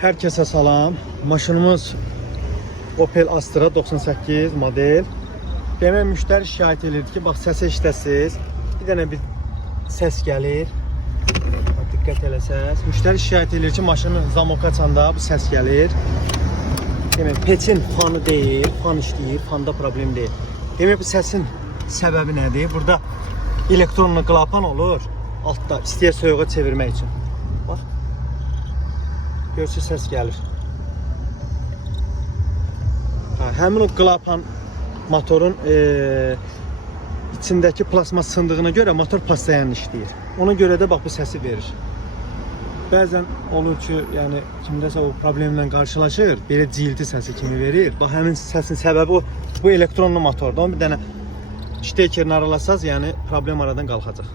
Herkese salam. Maşınımız Opel Astra 98 model. Demək müştəri şikayət edirdi ki, bax səsi eşidəsiz. Bir dənə bir səs gəlir. Diqqət eləsəz. Müştəri şikayət edir ki, maşının zamok açanda bu səs gəlir. Demək peçin fanı deyil, fan işləyir, fanda problem deyil. Demək bu səsin səbəbi nədir? Burada elektronlu klapan olur. Altda istiyə soyuğa çevirmək üçün. Bax. Görürsünüz səs gəlir. Həmin o klapan motorun içindəki plasmas sındığına görə motor pastayan işləyir. Ona görə də bax bu səsi verir. Bəzən olur ki, yəni kimdəsə o problemlə qarşılaşır, belə cildi səsi kimi verir. Bax həmin səsin səbəbi bu elektronlu motorda. Onu bir dənə ştekerini aralasaz, yəni problem aradan qalxacaq.